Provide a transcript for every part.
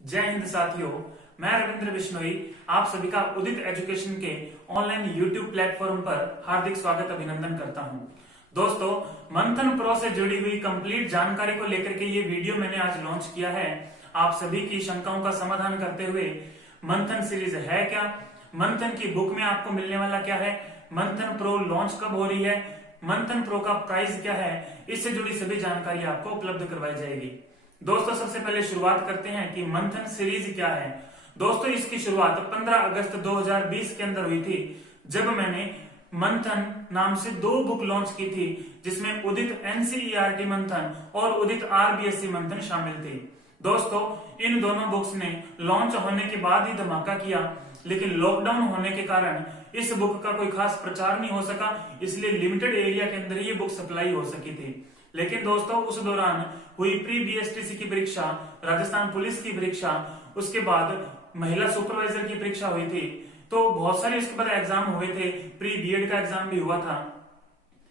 जय हिंद साथियों। मैं रविंद्र बिश्नोई आप सभी का उदित एजुकेशन के ऑनलाइन यूट्यूब प्लेटफॉर्म पर हार्दिक स्वागत अभिनंदन करता हूं। दोस्तों, मंथन प्रो से जुड़ी हुई कंप्लीट जानकारी को लेकर के ये वीडियो मैंने आज लॉन्च किया है। आप सभी की शंकाओं का समाधान करते हुए मंथन सीरीज है क्या, मंथन की बुक में आपको मिलने वाला क्या है, मंथन प्रो लॉन्च कब हो रही है, मंथन प्रो का प्राइस क्या है, इससे जुड़ी सभी जानकारी आपको उपलब्ध करवाई जाएगी। दोस्तों, सबसे पहले शुरुआत करते हैं कि मंथन सीरीज क्या है। दोस्तों, इसकी शुरुआत 15 अगस्त 2020 के अंदर हुई थी, जब मैंने मंथन नाम से 2 बुक लॉन्च की थी, जिसमें उदित एनसीईआरटी मंथन और उदित आरबीएससी मंथन शामिल थे। दोस्तों, इन दोनों बुक्स ने लॉन्च होने के बाद ही धमाका किया, लेकिन लॉकडाउन होने के कारण इस बुक का कोई खास प्रचार नहीं हो सका, इसलिए लिमिटेड एरिया के अंदर ये बुक सप्लाई हो सकी थी। लेकिन दोस्तों, उस दौरान हुई प्री बीएसटीसी की परीक्षा, राजस्थान पुलिस की परीक्षा, उसके बाद महिला सुपरवाइजर की परीक्षा हुई थी, तो बहुत सारे इसके बाद एग्जाम हुए थे। प्री बीएड का एग्जाम भी हुआ था।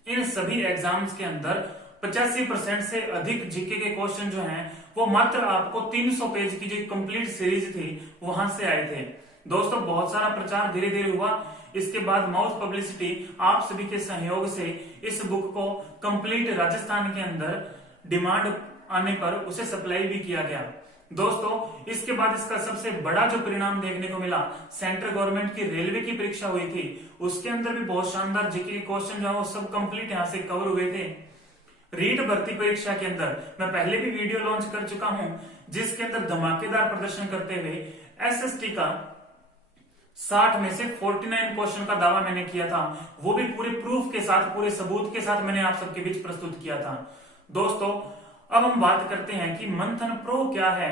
इन सभी एग्जाम्स के अंदर 85% से अधिक जीके के क्वेश्चन जो हैं वो मात्र आपको 300 पेज की जो कंप्लीट सीरीज थी वहां से आए थे। दोस्तों, बहुत सारा प्रचार धीरे धीरे हुआ। इसके बाद माउथ पब्लिसिटी आप सभी के सहयोग से इस बुक को कंप्लीट राजस्थान के अंदर डिमांड आने पर उसे सप्लाई भी किया गया। दोस्तों, इसके बाद इसका सबसे बड़ा जो परिणाम देखने को मिला, सेंट्रल गवर्नमेंट की रेलवे की परीक्षा हुई थी, उसके अंदर भी बहुत शानदार जीके के क्वेश्चन जो है वो सब कंप्लीट यहां से कवर हुए थे। रीट भर्ती परीक्षा के अंदर मैं पहले भी वीडियो लॉन्च कर चुका हूं, जिसके अंदर धमाकेदार प्रदर्शन करते हुए एसएसटी का 60 में से 49 क्वेश्चन का दावा मैंने किया था, वो भी पूरे प्रूफ के साथ, पूरे सबूत के साथ मैंने आप सबके बीच प्रस्तुत किया था। दोस्तों, अब हम बात करते हैं कि मंथन प्रो क्या है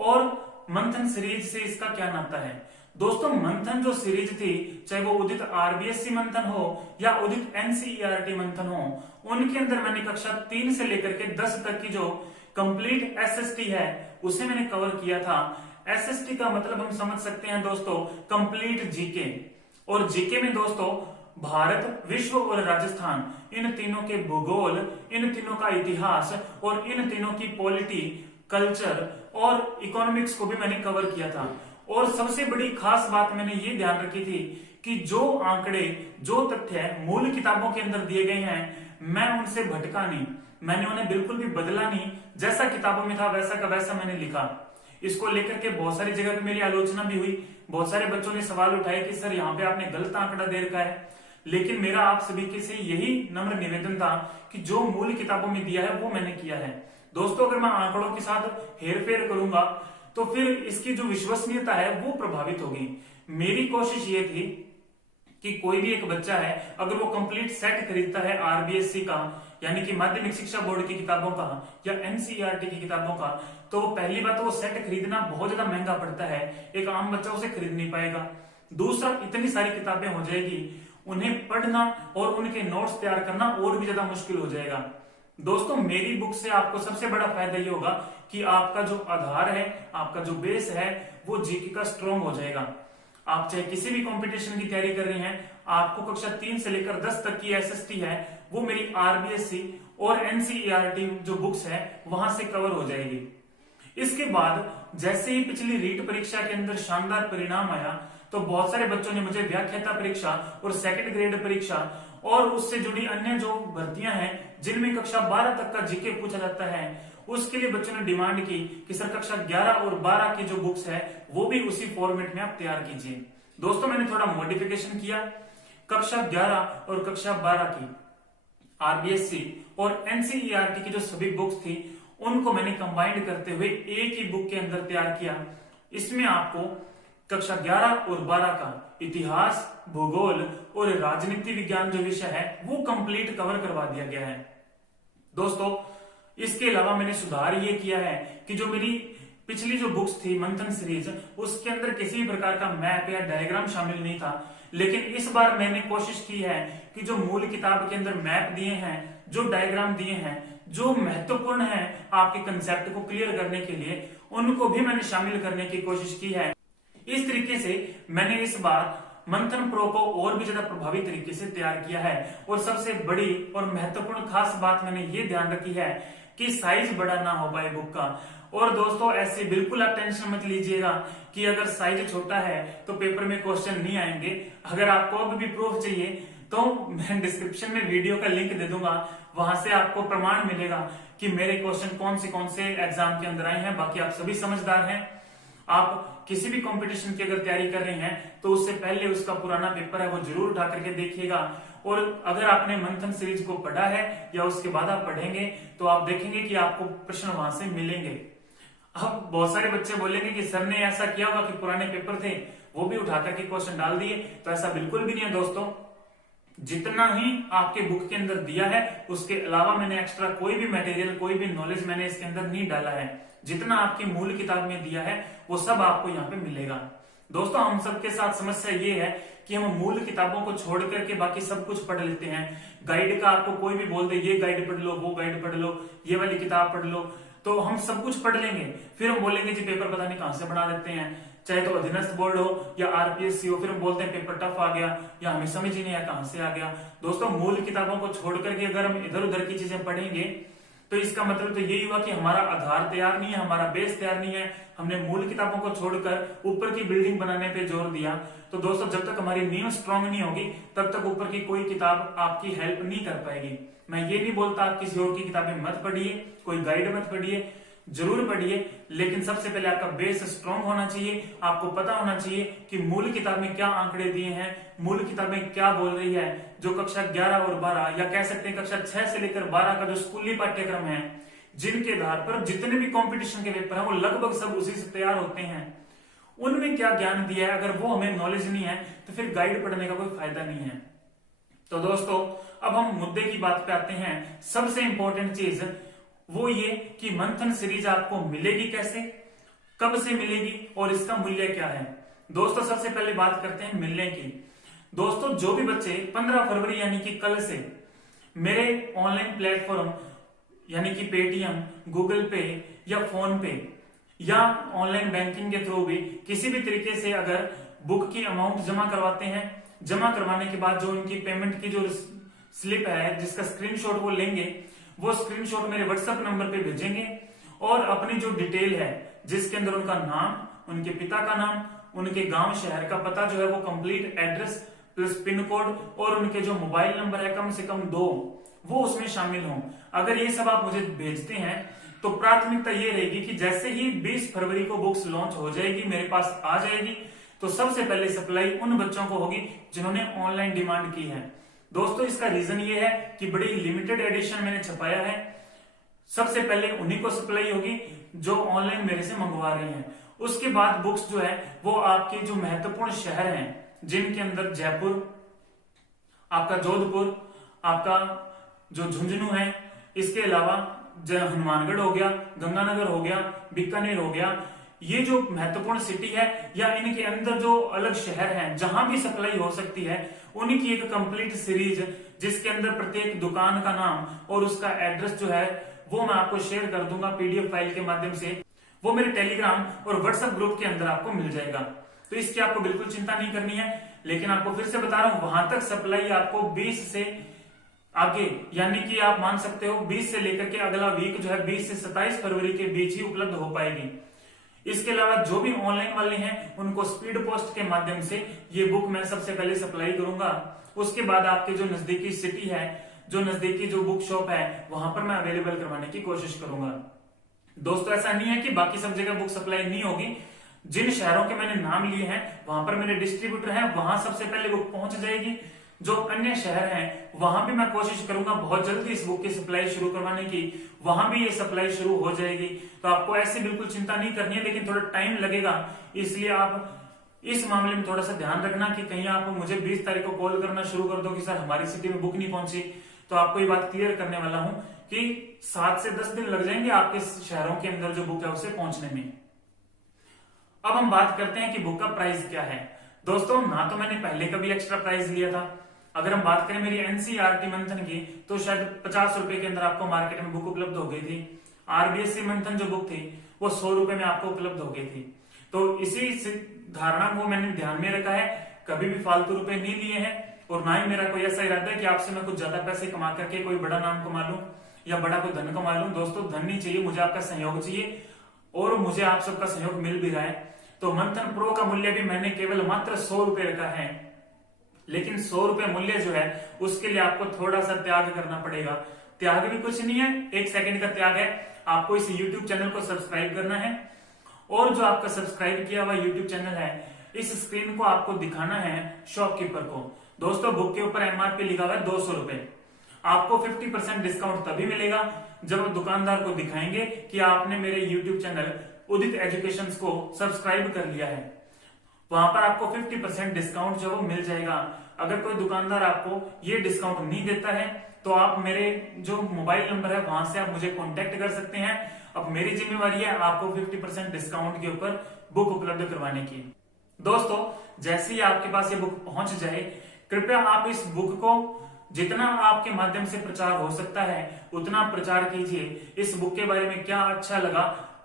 और मंथन सीरीज से इसका क्या नाता है। दोस्तों, मंथन जो सीरीज थी, चाहे वो उदित आरबीएससी मंथन हो या उदित एनसीईआरटी मंथन हो, उनके अंदर मैंने कक्षा 3 से लेकर के 10 तक की जो कंप्लीट एसएसटी है उसे मैंने कवर किया था। एसएसटी का मतलब हम समझ सकते हैं दोस्तों, कंप्लीट जीके। और जीके में दोस्तों भारत, विश्व और राजस्थान, इन तीनों के भूगोल, इन तीनों का इतिहास और इन तीनों की पॉलिटी, कल्चर और इकोनॉमिक्स को भी मैंने कवर किया था। और सबसे बड़ी खास बात मैंने ये ध्यान रखी थी कि जो आंकड़े, जो तथ्य मूल किताबों के अंदर दिए गए हैं, मैं उनसे भटका नहीं, मैंने उन्हें बिल्कुल भी बदला नहीं। जैसा किताबों में था वैसा का वैसा मैंने लिखा। इसको लेकर के बहुत सारी जगह पे मेरी आलोचना भी हुई। बहुत सारे बच्चों ने सवाल उठाए कि सर, यहाँ पे आपने गलत आंकड़ा दे रखा है। लेकिन मेरा आप सभी के से यही नम्र निवेदन था कि जो मूल किताबों में दिया है वो मैंने किया है। दोस्तों, अगर मैं आंकड़ों के साथ हेरफेर करूंगा तो फिर इसकी जो विश्वसनीयता है वो प्रभावित होगी। मेरी कोशिश ये थी कि कोई भी एक बच्चा है, अगर वो कंप्लीट सेट खरीदता है आरबीएससी का, यानी कि माध्यमिक शिक्षा बोर्ड की किताबों का या एनसीईआरटी की किताबों का, तो पहली बात तो वो सेट खरीदना बहुत ज्यादा महंगा पड़ता है, एक आम बच्चा उसे खरीद नहीं पाएगा। दूसरा, इतनी सारी किताबें हो जाएगी, उन्हें पढ़ना और उनके नोट्स तैयार करना और भी ज्यादा मुश्किल हो जाएगा। दोस्तों, मेरी बुक से आपको सबसे बड़ा फायदा ये होगा कि आपका जो आधार है, आपका जो बेस है, वो जीके का स्ट्रॉन्ग हो जाएगा। आप चाहे किसी भी कंपटीशन की तैयारी कर रही हैं, आपको कक्षा 3 से लेकर 10 तक की एसएसटी है, वो मेरी आरबीएससी और एनसीईआरटी जो बुक्स है वहां से कवर हो जाएगी। इसके बाद जैसे ही पिछली रीट परीक्षा के अंदर शानदार परिणाम आया, तो बहुत सारे बच्चों ने मुझे व्याख्याता परीक्षा और सेकंड ग्रेड परीक्षा और उससे जुड़ी अन्य जो भर्तियां हैं जिनमें कक्षा 12 तक का जीके पूछा जाता है, उसके लिए बच्चों ने डिमांड की कि सर, कक्षा 11 और 12 की जो बुक्स है वो भी उसी फॉर्मेट में आप तैयार कीजिए। दोस्तों, मैंने थोड़ा मॉडिफिकेशन किया। कक्षा 11 और कक्षा 12 की आरबीएससी और एनसीईआरटी की जो सभी बुक्स थी उनको मैंने कंबाइंड करते हुए एक ही बुक के अंदर तैयार किया। इसमें आपको कक्षा 11 और 12 का इतिहास, भूगोल और राजनीति विज्ञान जो विषय है वो कंप्लीट कवर करवा दिया गया है। दोस्तों, इसके अलावा मैंने सुधार ये किया है कि जो मेरी पिछली जो बुक्स थी मंथन सीरीज, उसके अंदर किसी भी प्रकार का मैप या डायग्राम शामिल नहीं था। लेकिन इस बार मैंने कोशिश की है कि जो मूल किताब के अंदर मैप दिए हैं, जो डायग्राम दिए हैं, जो महत्वपूर्ण है आपके कंसेप्ट को क्लियर करने के लिए, उनको भी मैंने शामिल करने की कोशिश की है। इस तरीके से मैंने इस बार मंथन प्रो को और भी ज्यादा प्रभावी तरीके से तैयार किया है। और सबसे बड़ी और महत्वपूर्ण खास बात मैंने ये ध्यान रखी है कि साइज बड़ा ना हो पाए बुक का, और दोस्तों ऐसे बिल्कुल आप टेंशन मत लीजिएगा कि अगर साइज छोटा है तो पेपर में क्वेश्चन नहीं आएंगे। अगर आपको अब भी प्रूफ चाहिए तो मैं डिस्क्रिप्शन में वीडियो का लिंक दे दूंगा, वहां से आपको प्रमाण मिलेगा कि मेरे क्वेश्चन कौन से एग्जाम के अंदर आए हैं। बाकी आप सभी समझदार हैं, आप किसी भी कंपटीशन की अगर तैयारी कर रहे हैं तो उससे पहले उसका पुराना पेपर है वो जरूर उठा करके देखिएगा। और अगर आपने मंथन सीरीज को पढ़ा है या उसके बाद आप पढ़ेंगे तो आप देखेंगे कि आपको प्रश्न वहां से मिलेंगे। अब बहुत सारे बच्चे बोलेंगे कि सर ने ऐसा किया होगा कि पुराने पेपर थे वो भी उठा करके क्वेश्चन डाल दिए, तो ऐसा बिल्कुल भी नहीं है दोस्तों। जितना ही आपके बुक के अंदर दिया है उसके अलावा मैंने एक्स्ट्रा कोई भी मटेरियल, कोई भी नॉलेज मैंने इसके अंदर नहीं डाला है। जितना आपकी मूल किताब में दिया है वो सब आपको यहाँ पे मिलेगा। दोस्तों हम सबके साथ समस्या ये है कि हम मूल किताबों को छोड़ करके बाकी सब कुछ पढ़ लेते हैं। गाइड का आपको कोई भी बोल दे ये गाइड पढ़ लो, वो गाइड पढ़ लो, ये वाली किताब पढ़ लो, तो हम सब कुछ पढ़ लेंगे, फिर हम बोलेंगे जी पेपर पता नहीं कहां से बना देते हैं, चाहे तो अधीनस्थ बोर्ड हो या आरपीएससी हो, फिर हम बोलते हैं पेपर टफ आ गया या हमें समझ ही नहीं आया कहां से आ गया। दोस्तों मूल किताबों को छोड़ करके अगर हम इधर उधर की चीजें पढ़ेंगे तो इसका मतलब तो यही हुआ कि हमारा आधार तैयार नहीं है, हमारा बेस तैयार नहीं है। हमने मूल किताबों को छोड़कर ऊपर की बिल्डिंग बनाने पे जोर दिया। तो दोस्तों जब तक हमारी नींव स्ट्रांग नहीं होगी तब तक ऊपर की कोई किताब आपकी हेल्प नहीं कर पाएगी। मैं ये नहीं बोलता आप किसी और की किताबें मत पढ़िए, कोई गाइड मत पढ़िए, जरूर पढ़िए, लेकिन सबसे पहले आपका बेस स्ट्रांग होना चाहिए। आपको पता होना चाहिए कि मूल किताब में क्या आंकड़े दिए हैं, मूल किताबें क्या बोल रही है। जो कक्षा 11 और 12 या कह सकते हैं कक्षा 6 से लेकर 12 का जो स्कूली पाठ्यक्रम है, जिनके आधार पर जितने भी कंपटीशन के पेपर है वो लगभग सब उसी से तैयार होते हैं, उनमें क्या ज्ञान दिया है अगर वो हमें नॉलेज नहीं है तो फिर गाइड पढ़ने का कोई फायदा नहीं है। तो दोस्तों अब हम मुद्दे की बात पे आते हैं। सबसे इंपॉर्टेंट चीज वो ये कि मंथन सीरीज आपको मिलेगी कैसे, कब से मिलेगी और इसका मूल्य क्या है। दोस्तों सबसे पहले बात करते हैं मिलने की। दोस्तों जो भी बच्चे 15 फरवरी यानी कि कल से मेरे ऑनलाइन प्लेटफॉर्म यानी कि पेटीएम, गूगल पे या फोन पे या ऑनलाइन बैंकिंग के थ्रू भी किसी भी तरीके से अगर बुक की अमाउंट जमा करवाते हैं, जमा करवाने के बाद जो उनकी पेमेंट की जो स्लिप है जिसका स्क्रीनशॉट वो लेंगे, वो स्क्रीनशॉट मेरे व्हाट्सएप नंबर पे भेजेंगे और अपनी जो डिटेल है जिसके अंदर उनका नाम, उनके पिता का नाम, उनके गांव शहर का पता जो है वो complete address plus pin code और उनके जो मोबाइल नंबर है कम से कम 2 वो उसमें शामिल हों। अगर ये सब आप मुझे भेजते हैं तो प्राथमिकता ये रहेगी कि जैसे ही 20 फरवरी को बुक्स लॉन्च हो जाएगी, मेरे पास आ जाएगी, तो सबसे पहले सप्लाई उन बच्चों को होगी जिन्होंने ऑनलाइन डिमांड की है। दोस्तों इसका रीजन ये है कि बड़ी लिमिटेड एडिशन मैंने छपाया है, सबसे पहले उन्हीं को सप्लाई होगी जो ऑनलाइन मेरे से मंगवा रहे हैं। उसके बाद बुक्स जो है वो आपके जो महत्वपूर्ण शहर हैं जिनके अंदर जयपुर, आपका जोधपुर, आपका जो झुंझुनू है, इसके अलावा हनुमानगढ़ हो गया, गंगानगर हो गया, बीकानेर हो गया, ये जो महत्वपूर्ण सिटी है या इनके अंदर जो अलग शहर हैं जहां भी सप्लाई हो सकती है उनकी एक कंप्लीट सीरीज जिसके अंदर प्रत्येक दुकान का नाम और उसका एड्रेस जो है वो मैं आपको शेयर कर दूंगा पीडीएफ फाइल के माध्यम से। वो मेरे टेलीग्राम और व्हाट्सएप ग्रुप के अंदर आपको मिल जाएगा, तो इसकी आपको बिल्कुल चिंता नहीं करनी है। लेकिन आपको फिर से बता रहा हूं वहां तक सप्लाई आपको 20 से आगे यानी कि आप मान सकते हो 20 से लेकर के अगला वीक जो है 20 से 27 फरवरी के बीच ही उपलब्ध हो पाएगी। इसके अलावा जो भी ऑनलाइन वाले हैं उनको स्पीड पोस्ट के माध्यम से ये बुक मैं सबसे पहले सप्लाई करूंगा। उसके बाद आपके जो नजदीकी सिटी है, जो नजदीकी जो बुक शॉप है वहां पर मैं अवेलेबल करवाने की कोशिश करूंगा। दोस्तों ऐसा नहीं है कि बाकी सब जगह बुक सप्लाई नहीं होगी। जिन शहरों के मैंने नाम लिए हैं वहां पर मेरे डिस्ट्रीब्यूटर हैं, वहां सबसे पहले बुक पहुंच जाएगी। जो अन्य शहर हैं वहां भी मैं कोशिश करूंगा बहुत जल्दी इस बुक की सप्लाई शुरू करवाने की, वहां भी ये सप्लाई शुरू हो जाएगी। तो आपको ऐसे बिल्कुल चिंता नहीं करनी है, लेकिन थोड़ा टाइम लगेगा, इसलिए आप इस मामले में थोड़ा सा ध्यान रखना कि कहीं आप मुझे 20 तारीख को कॉल करना शुरू कर दो कि सर हमारी सिटी में बुक नहीं पहुंची। तो आपको ये बात क्लियर करने वाला हूं कि 7 से 10 दिन लग जाएंगे आपके शहरों के अंदर जो बुक है उसे पहुंचने में। अब हम बात करते हैं कि बुक का प्राइस क्या है। दोस्तों ना तो मैंने पहले कभी एक्स्ट्रा प्राइस लिया था। अगर हम बात करें मेरी एनसीईआरटी मंथन की तो शायद 50 रुपए के अंदर आपको मार्केट में बुक उपलब्ध हो गई थी। आरबीएससी मंथन जो बुक थी वो 100 रुपए में आपको उपलब्ध हो गई थी। तो इसी धारणा को मैंने ध्यान में रखा है, कभी भी फालतू रुपए नहीं लिए हैं और ना ही मेरा कोई ऐसा इरादा है कि आपसे मैं कुछ ज्यादा पैसे कमा करके कोई बड़ा नाम कमा लूं या बड़ा कोई धन कमा लूं। दोस्तों धन नहीं चाहिए मुझे, आपका सहयोग चाहिए। और मुझे आप सबका सहयोग मिल भी रहा है। तो मंथन प्रो का मूल्य भी मैंने केवल मात्र 100 रुपए रखा है, लेकिन 100 रुपए मूल्य जो है उसके लिए आपको थोड़ा सा त्याग करना पड़ेगा। त्याग भी कुछ नहीं है, 1 सेकंड का त्याग है। आपको इस YouTube चैनल को सब्सक्राइब करना है और जो आपका सब्सक्राइब किया हुआ YouTube चैनल है, इस स्क्रीन को आपको दिखाना है शॉपकीपर को। दोस्तों, बुक के ऊपर MRP लिखा हुआ है 200 रुपए। आपको 50% डिस्काउंट तभी मिलेगा जब आप दुकानदार को दिखाएंगे कि आपने मेरे YouTube चैनल उदित एजुकेशन को सब्सक्राइब कर लिया है। वहां पर आपको 50% डिस्काउंट जो मिल जाएगा। अगर कोई दुकानदार आपको ये डिस्काउंट नहीं देता है तो आप मेरे जो मोबाइल नंबर है वहां से आप मुझे कांटेक्ट कर सकते हैं। अब मेरी जिम्मेवारी है आपको 50% डिस्काउंट के ऊपर बुक उपलब्ध करवाने की। दोस्तों, जैसे ही आपके पास ये बुक पहुंच जाए, कृपया आप इस बुक को जितना आपके माध्यम से प्रचार हो सकता है उतना प्रचार कीजिए। इस बुक के बारे में क्या अच्छा लगा,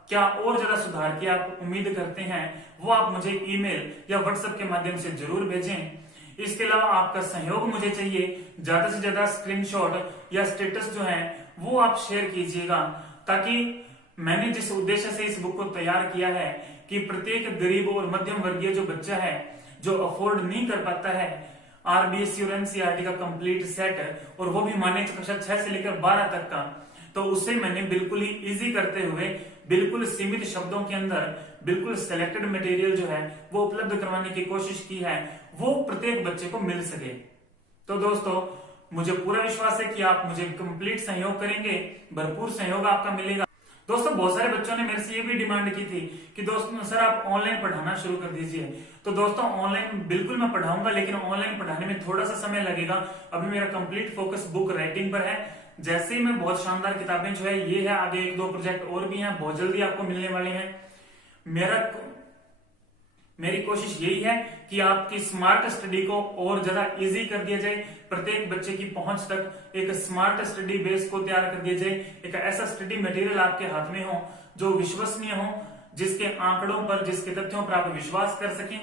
क्या और ज्यादा सुधार की आप उम्मीद करते हैं, वो आप मुझे ईमेल या व्हाट्सएप के माध्यम से जरूर भेजें। इसके अलावा आपका सहयोग मुझे चाहिए। ज्यादा से ज्यादा स्क्रीनशॉट या स्टेटस जो है वो आप शेयर कीजिएगा, ताकि मैंने जिस उद्देश्य से इस बुक को तैयार किया है कि प्रत्येक गरीब और मध्यम वर्गीय जो बच्चा है जो अफोर्ड नहीं कर पाता है RBSc और NCERT का कंप्लीट सेट, और वो भी माने कक्षा 6 से लेकर 12 तक का, तो उसे मैंने बिल्कुल ही इजी करते हुए बिल्कुल सीमित शब्दों के अंदर बिल्कुल सिलेक्टेड मटेरियल जो है वो उपलब्ध करवाने की कोशिश की है, वो प्रत्येक बच्चे को मिल सके। तो दोस्तों, मुझे पूरा विश्वास है कि आप मुझे कंप्लीट सहयोग करेंगे, भरपूर सहयोग आपका मिलेगा। दोस्तों, बहुत सारे बच्चों ने मेरे से ये भी डिमांड की थी कि दोस्तों सर आप ऑनलाइन पढ़ाना शुरू कर दीजिए। तो दोस्तों, ऑनलाइन बिल्कुल मैं पढ़ाऊंगा, लेकिन ऑनलाइन पढ़ाने में थोड़ा सा समय लगेगा। अभी मेरा कंप्लीट फोकस बुक राइटिंग पर है। जैसे ही मैं बहुत शानदार किताबें जो है ये है, आगे 1-2 प्रोजेक्ट और भी हैं, बहुत जल्दी आपको मिलने वाले हैं। मेरी कोशिश यही है कि आपकी स्मार्ट स्टडी को और ज्यादा इजी कर दिया जाए, प्रत्येक बच्चे की पहुंच तक एक स्मार्ट स्टडी बेस को तैयार कर दिया जाए। एक ऐसा स्टडी मटेरियल आपके हाथ में हो जो विश्वसनीय हो, जिसके आंकड़ों पर, जिसके तथ्यों पर आप विश्वास कर सकें,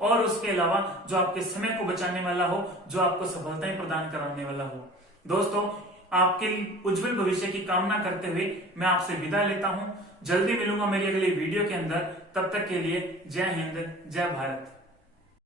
और उसके अलावा जो आपके समय को बचाने वाला हो, जो आपको सफलताएं प्रदान कराने वाला हो। दोस्तों, आपके उज्जवल भविष्य की कामना करते हुए मैं आपसे विदा लेता हूं। जल्दी मिलूंगा मेरी अगली वीडियो के अंदर। तब तक के लिए जय हिंद, जय भारत।